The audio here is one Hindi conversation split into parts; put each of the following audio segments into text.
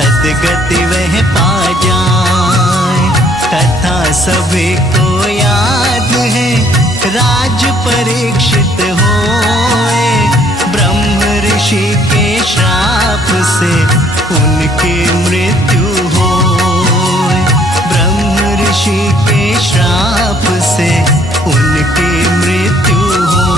सदगति वह पा जाए। कथा सभी को याद है, राज परीक्षित होए, ब्रह्म ऋषि के श्राप से उनकी मृत्यु होए। ब्रह्म ऋषि के श्राप से उनकी मृत्यु होए।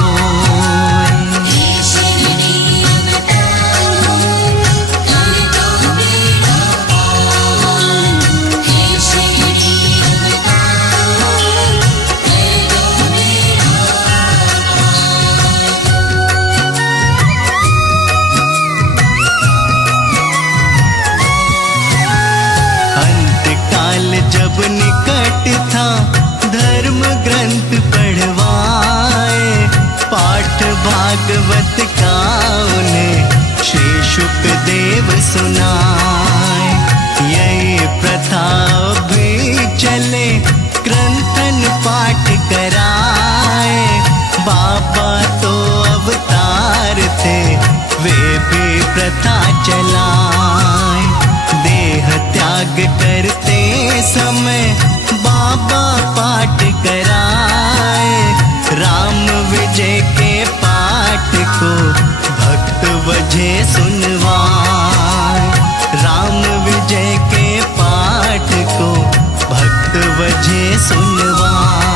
जब निकट था धर्म ग्रंथ पढ़वाए, पाठ भागवत का उन्हें श्री शुकदेव सुनाए। यही प्रथा भी चले, ग्रंथन पाठ कराए। बाबा तो अवतार थे, वे भी प्रथा चलाए। देह त्याग करते समय बाबा पाठ कराए। राम विजय के पाठ को भक्त वजह सुनवाए। राम विजय के पाठ को भक्त वजह सुनवाए।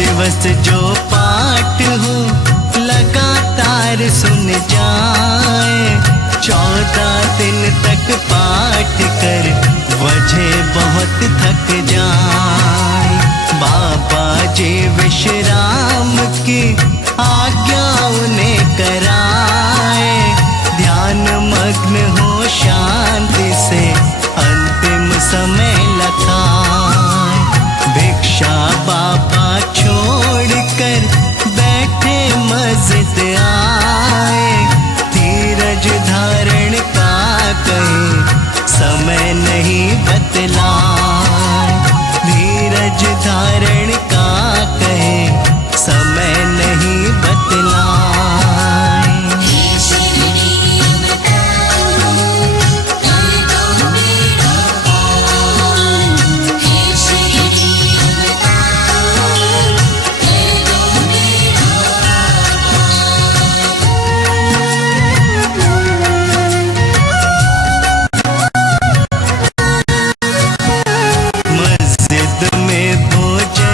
दिवस जो पाठ हो लगातार सुन जाए। 14 दिन तक पाठ कर वजह बहुत थक जाए। बाबा जी विश्राम की आज्ञा उन्हें कराए। ध्यान मग्न हो शांति से अंतिम समय लखाए। भिक्षा बाबा छोड़कर बैठे मस्जिद आए। धीरज धारण का कहे समय नहीं बतलाए। धीरज धारण का कहे समय नहीं बतलाए। भोजन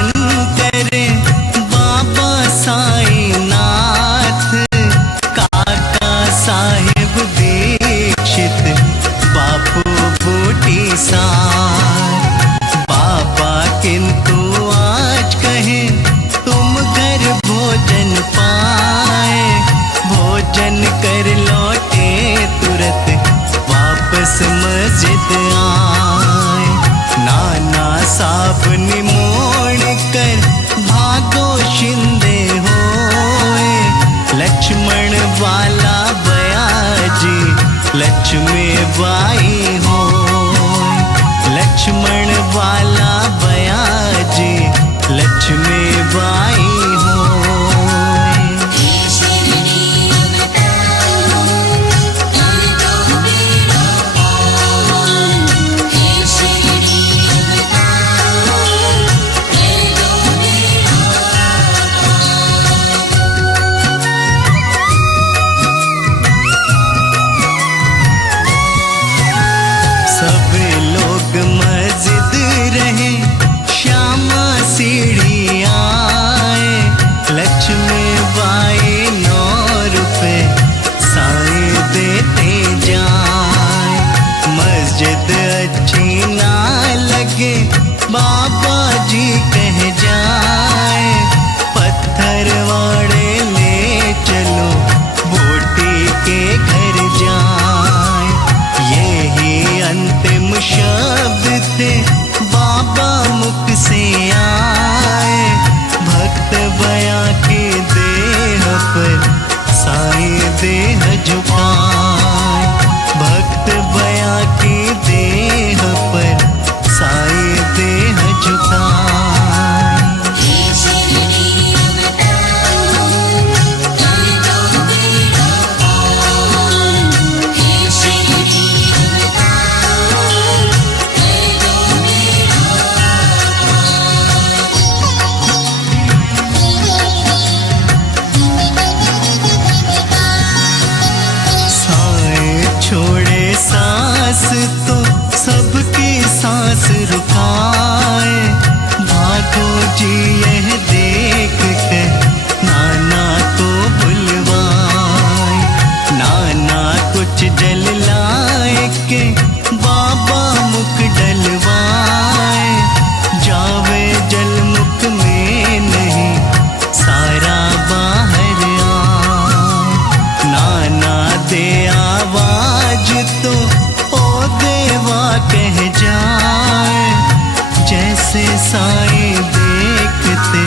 साईं देखते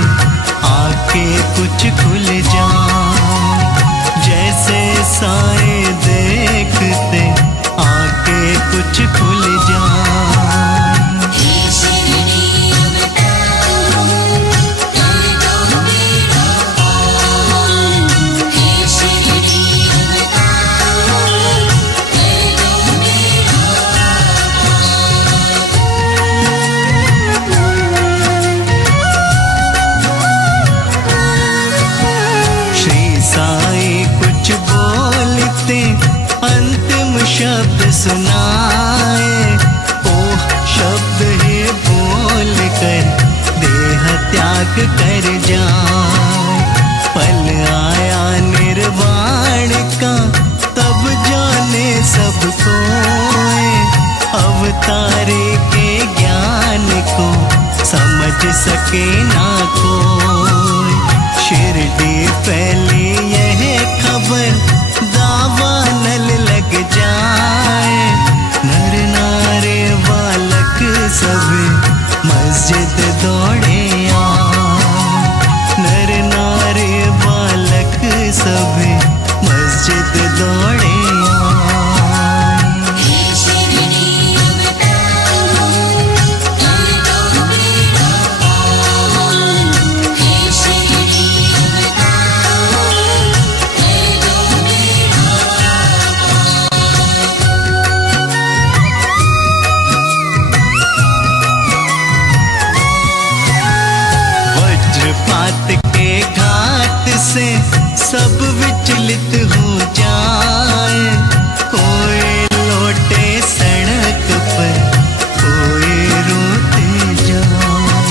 आके कुछ खुल जाए। जैसे साईं देखते आके कुछ खुल जाए। अंतिम शब्द सुनाए, ओह शब्द ही बोल कर देह त्याग कर जाए। पल आया निर्वाण का तब जाने सब कोई, अवतारे के ज्ञान को समझ सके ना कोई। शिरडी फैली यह खबर दावानल लग जाए। नर नारे बालक सभी मस्जिद दौड़े आए। नर नारे बालक सभी मस्जिद दौड़े आए। के घाट से सब विचलित हो जाए। कोई लौटे सड़क पर, कोई रोते जाए।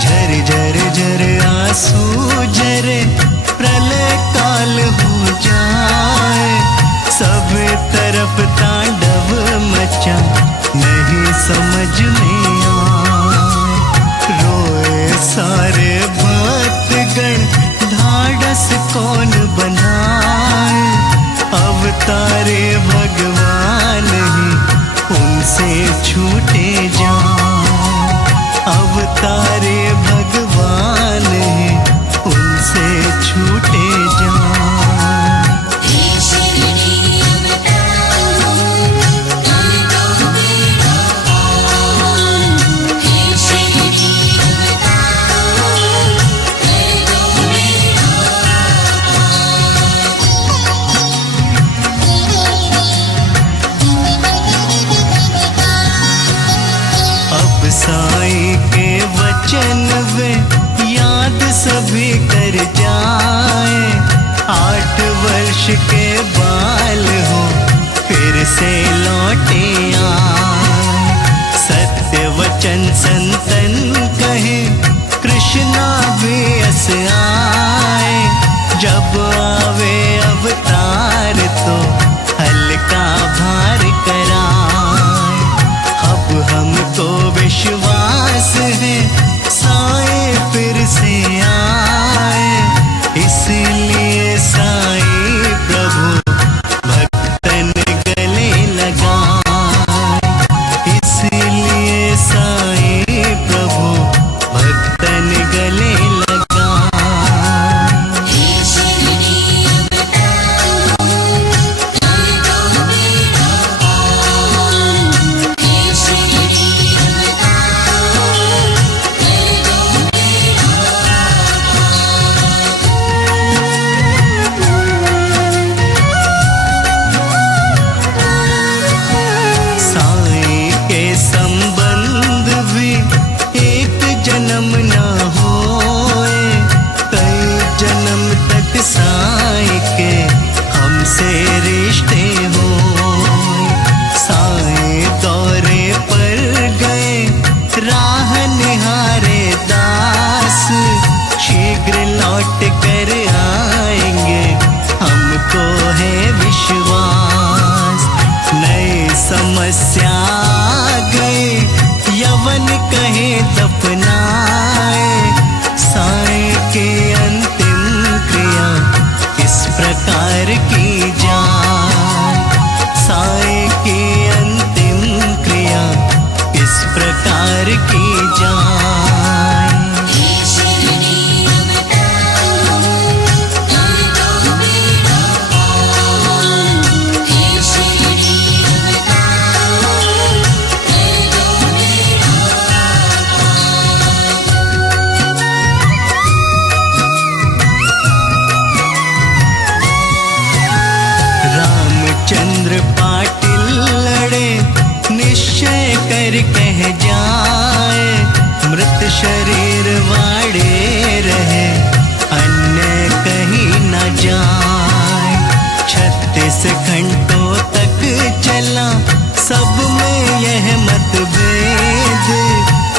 झर झर झर आंसू झरे, प्रलय काल हो जाए। सब तरफ तांडव मचा, नहीं समझ में आए। रोए सारे भक्तगण, ढाढ़स कौन बनाए। अवतारे भगवान ही उनसे छूटे जाए। अवतारे भगवान ही उनसे छूटे जाए। साईं के वचन वे पाटिल लड़े निश्चय कर कह जाए, मृत शरीर वाड़े रहे अन्य कहीं न जाए। 36 घंटों तक चला सब में यह मतभेद,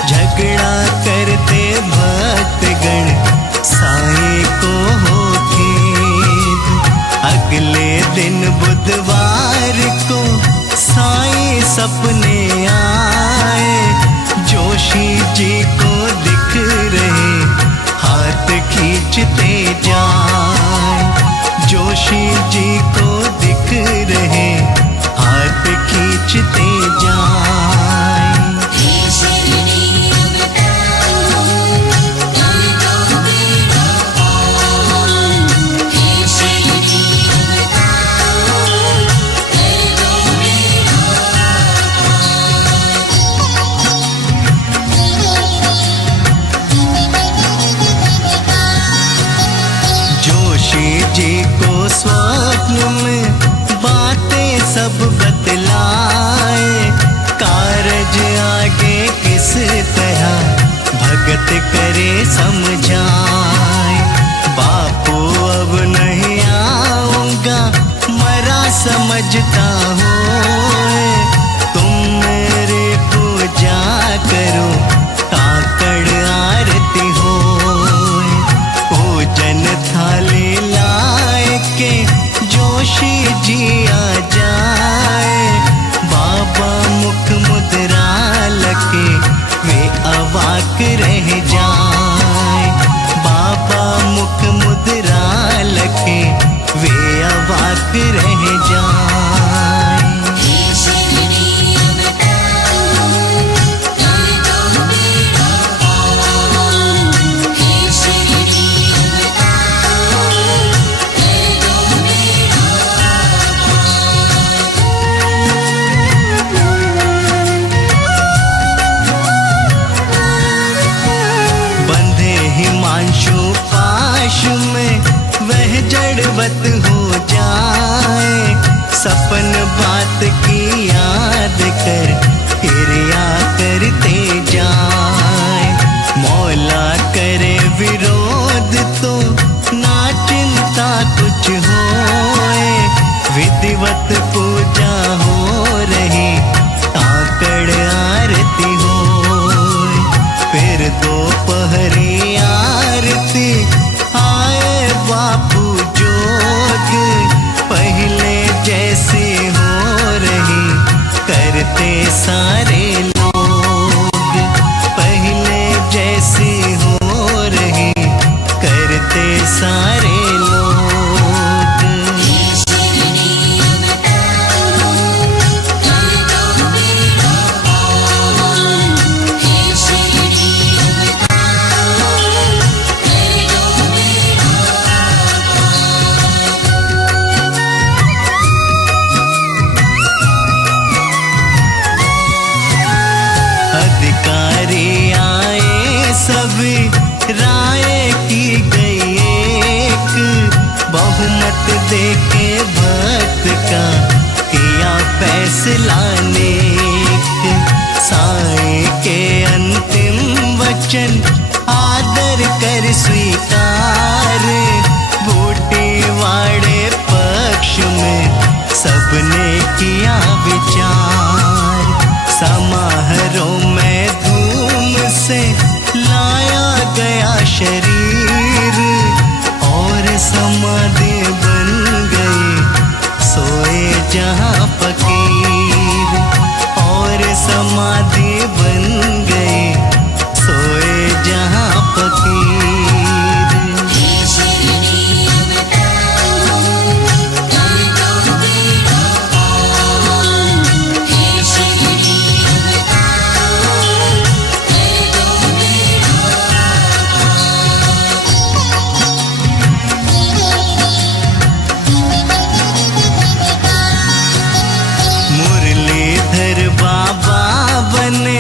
झगड़ा करते भक्तगण साईं को हो खेद। अगले दिन बुधवार को साईं सपने आए, जोशी जी को दिख रहे हाथ खींचते जाए। जोशी जी को दिख रहे हाथ खींचते जाए। जी को स्वप्न में बातें सब बतलाए, कारज आगे किस तरह भगत करे समझाए। बापू अब नहीं आऊंगा मरा समझता हो, तुम मेरे पूजा करो काकड़ आरती हो। पूजन थाली के जोशी जी आ जाए, बाबा मुख मुद्रा लगे वे अवाक रह जाए। बाबा मुख मुद्रा लगे वे अवाक रह जाए। जड़वत हो जाए, सपन बात की याद कर क्रिया करते जाए। मौला करे विरोध तो ना चिंता कुछ होए, विधिवत पूजा हो रही काकड़ आरती होए। फिर दोपहरी आरती आए बापू जोग, पहले जैसे हो रही करते सारे लोग। पहले जैसे हो रही करते सारे लोग। अधिकारी आए सभी राय की गई एक, बहुमत देके भक्त का किया फैसला नेक। साईं के अंतिम वचन आदर कर स्वीकार, बूटी वाड़े पक्ष में सबने किया विचार। समारोह में धूम से लाया गया शरीर, और समाधि बन गई सोए जहां फकीर। और समाधि बन गई सोए जहां फकीर। बाबा बने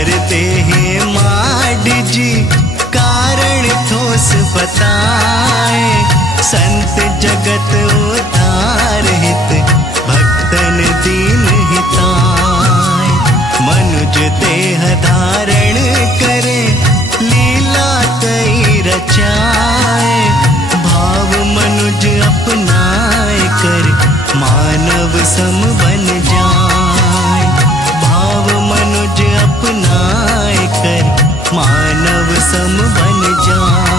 करते हैं माड जी कारण ठोस बताए। संत जगत उद्धार हित भक्तन दीन हिताय। मनुज देह धारण करे लीला कई रचाए। भाव मनुज अपनाए कर मानव सम बन जाए। भाव मनुज अपनाए कर मानव सम बन जाए।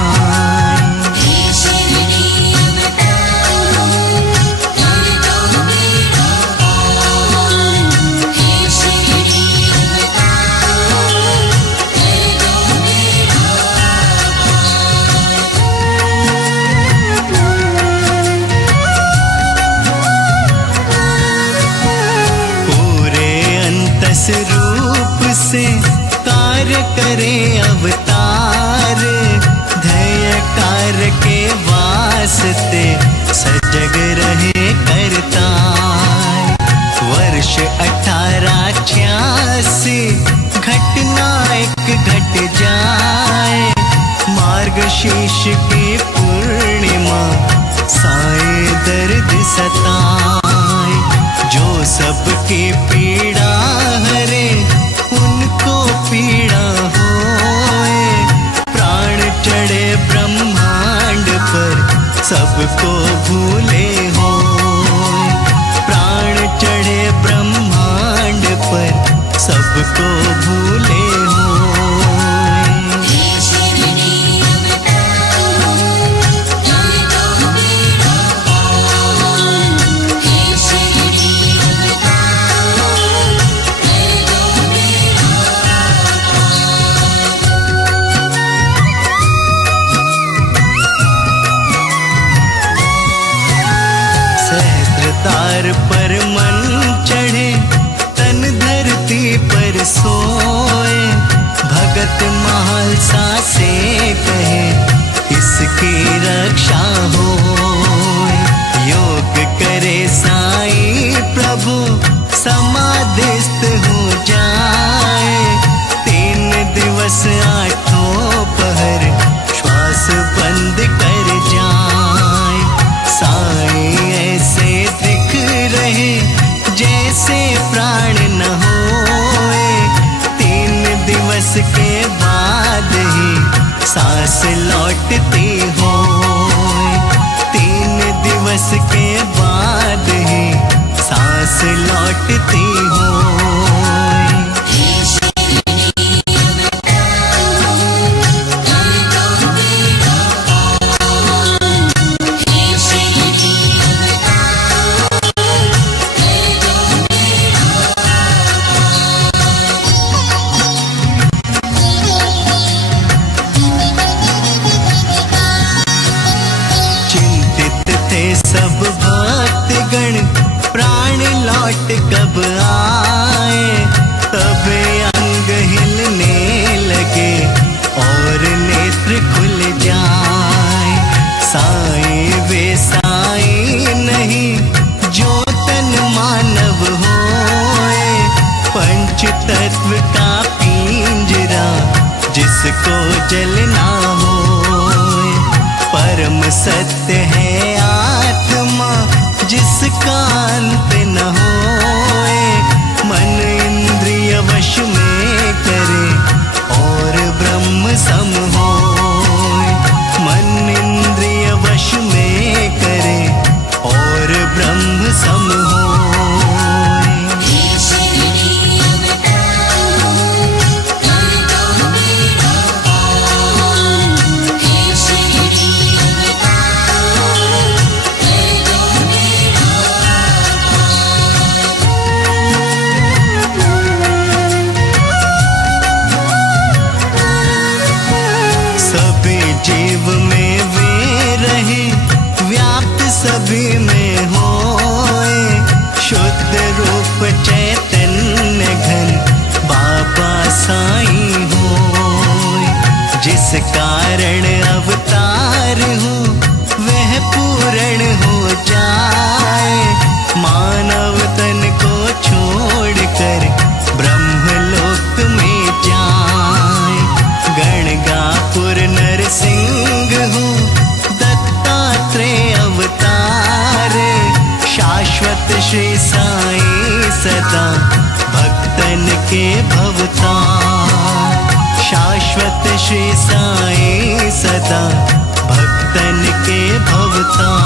रूप से कार्य करे अवतार। धैर्य के वास्ते सजग रहे करतार। वर्ष 1886 घटना एक घट जाए। मार्गशीर्ष की पूर्णिमा साए दर्द सताए। जो सबकी पीड़ा हरे उनको पीड़ा होए। प्राण चढ़े ब्रह्मांड पर सबको भूले होए। प्राण चढ़े ब्रह्मांड पर सबको भूले होए। सहस्त्रतार पर मन चढ़े तन धरती पर सोए। भगत महालसा से कहे इसकी रक्षा होए। योग करे साईं प्रभु समाधिस्थ हो जाए। 3 दिवस 8 पहर श्वास बंद कर जाए। साईं ऐसे दिख रहे जैसे प्राण न होए। 3 दिवस के बाद ही सांस लौटती होए। 3 दिवस के बाद ही सांस लौटती होए। सब भक्तगण प्राण लौट कब आए। तब अंग हिलने लगे और नेत्र खुल जाए। साईं वे साईं नहीं जो तन मानव होए। पंच तत्व का पिंजरा जिसको जलना होए। परम सत्य है आत्मा जिसका अंत न होए। मन इंद्रिय वश में करे और ब्रह्म सम होए। मन इंद्रिय वश में करे और ब्रह्म सम होए। जीव में वे रहे व्याप्त सभी में होए। शुद्ध रूप चैतन्य घन बाबा साईं होए। जिस कारण अवतार हो वह पूर्ण हो जाए। मानव तन को छोड़कर ब्रह्मलोक में जाए। अवतार। शाश्वत श्री साईं सदा भक्तन के भवतार।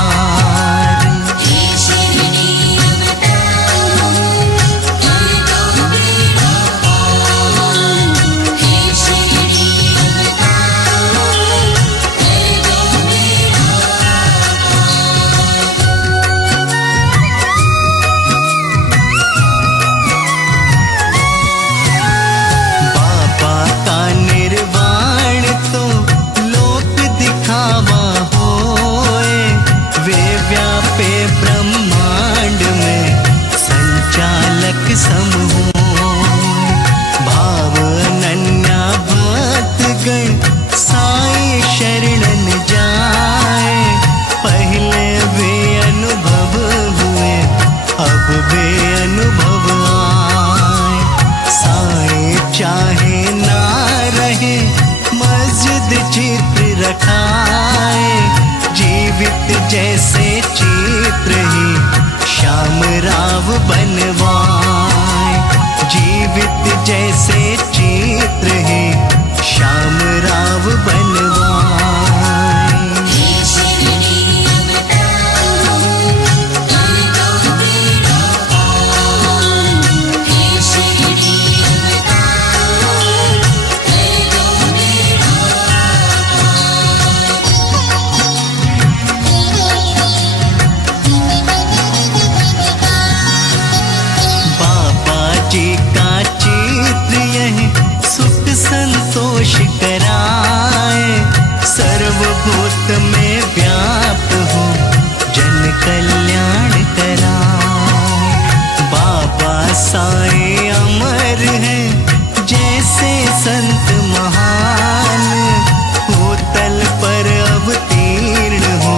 भाव अनन्या भक्त गण साईं शरणन जाए। पहले वे अनुभव हुए अब वे अनुभव आए। साईं चाहे ना रहे मस्जिद चित्र रखाए। जीवित जैसे चित्र ही श्याम राव बनवाए। जीवित जैसे चित्र है श्याम राव बनवाए। संतोष कराए। सर्वभूत में व्याप्त हो जन कल्याण कराए। बाबा साईं अमर है जैसे संत महान। भूतल पर अवतीर्ण हो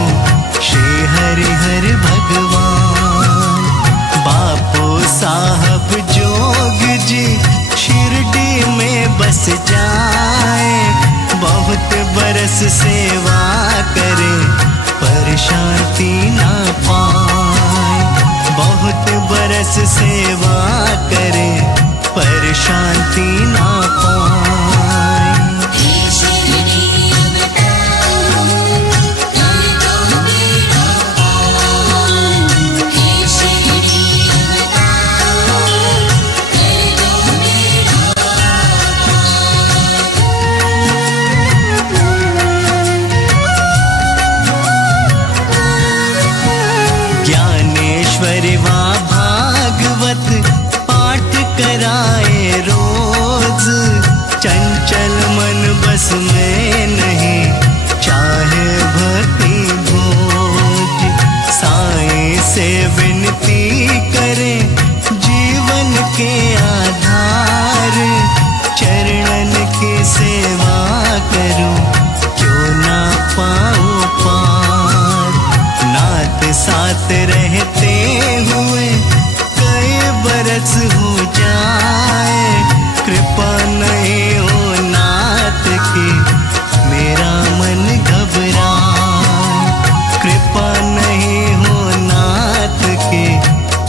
श्री हरिहर भगवान। बापू साहब जोग जी शिरडी में बस जाए। बहुत बरस सेवा करे पर शांति ना पाए। बहुत बरस सेवा करे पर शांति ना पाए। ज्ञानेश्वरीवा भागवत पाठ कराए रोज। चंचल मन बस में नहीं चाहे भक्ति भोज। साईं से विनती करे जीवन के आधार। चरणन की सेवा करूं क्यों ना पाऊं पार। नाथ साथ रहते हुए कई बरस हो जाए। कृपा नहीं हो नाथ की मेरा मन घबराए। कृपा नहीं हो नाथ की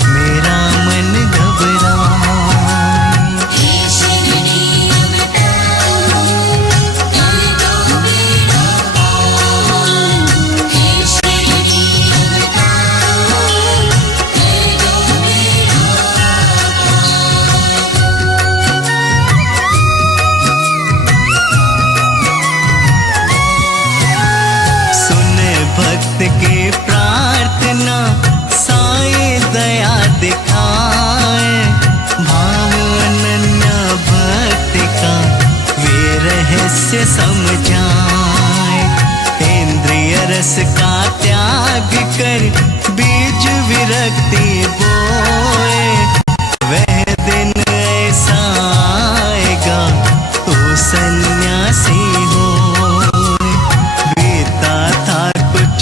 मेरा मन घबराए। भक्त की प्रार्थना साईं दया दिखाए। भाव अनन्या भक्ति का वे रहस्य समझाए। इंद्रिय रस का त्याग कर बीज विरक्ति बोए। वह दिन ऐसा आएगा तो सन्यासी हो।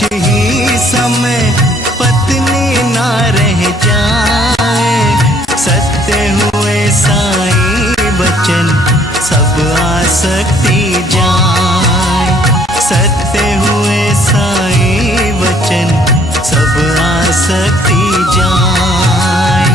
ही समय पत्नी ना रह जाए। सत्य हुए साईं बचन सब आसक्ति जाए। सत्य हुए साईं वचन सब आसक्ति जाए।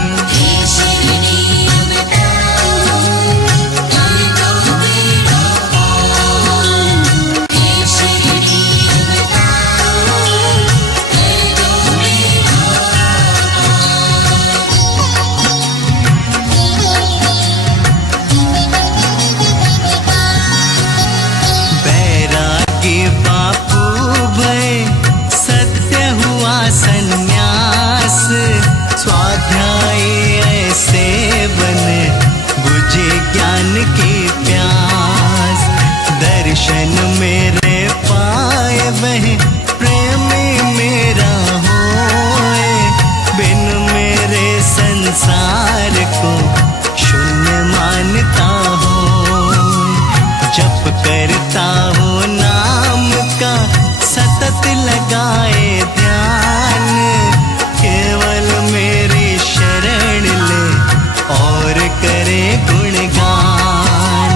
जप करता हो नाम का सतत लगाए ध्यान, केवल मेरी शरण ले और करे गुणगान,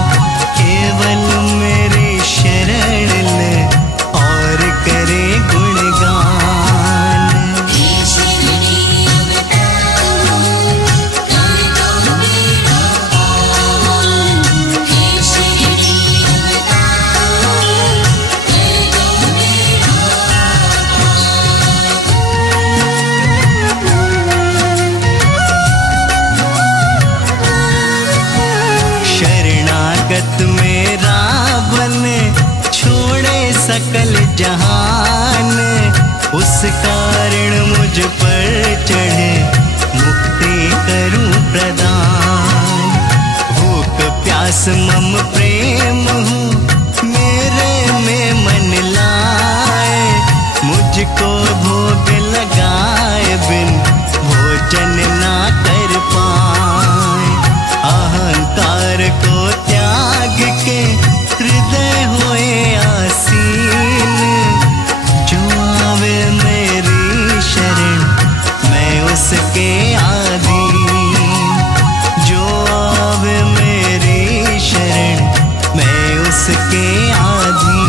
केवल मेरी शरण ले और करे गुणगान। शरणागत मेरा बने छोड़े सकल जहान, उस कारण मुझ पर चढ़े मुक्ति करूं प्रदान। भूख प्यास मम प्रेम हूँ मेरे में मन लाए, मुझको भोग लगाए बिन भोजन ना कर पाए। अहंकार को त्याग के हृदय होए आसीन, जो आवे मेरी शरण मैं उसके अधीन, जो आवे मेरी शरण मैं उसके अधीन।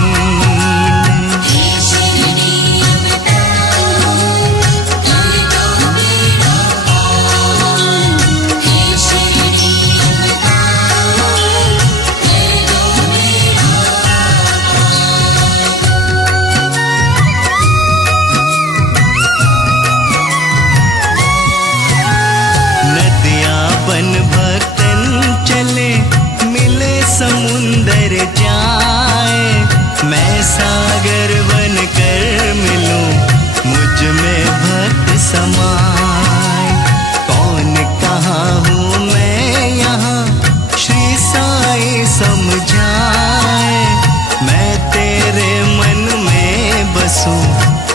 बन भक्तन चले मिले समुंदर जाए, मैं सागर बन कर मिलूं मुझ में भक्त समाए। कौन कहाँ हूँ मैं यहाँ श्री साईं समझाए, मैं तेरे मन में बसूं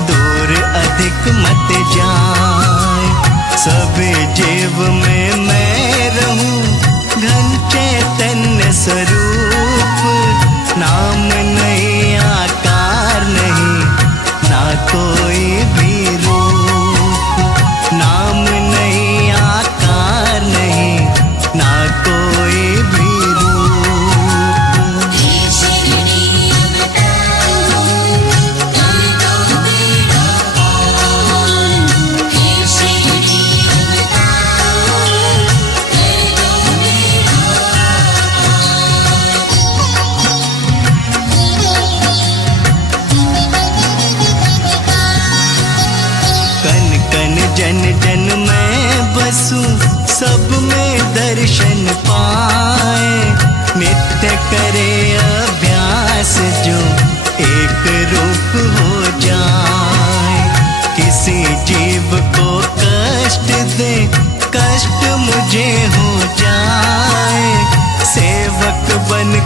दूर अधिक मत जाए। सभी जीव में मैं रहूं घन चैतन्य स्वरूप, नाम नहीं आकार नहीं ना कोई भी रूप, नाम नहीं आकार नहीं ना कोई भी जन जन मैं बसूं सब में दर्शन पाए, नित्य करे अभ्यास जो एक रूप हो जाए। किसी जीव को कष्ट दे कष्ट मुझे हो जाए, सेवक बन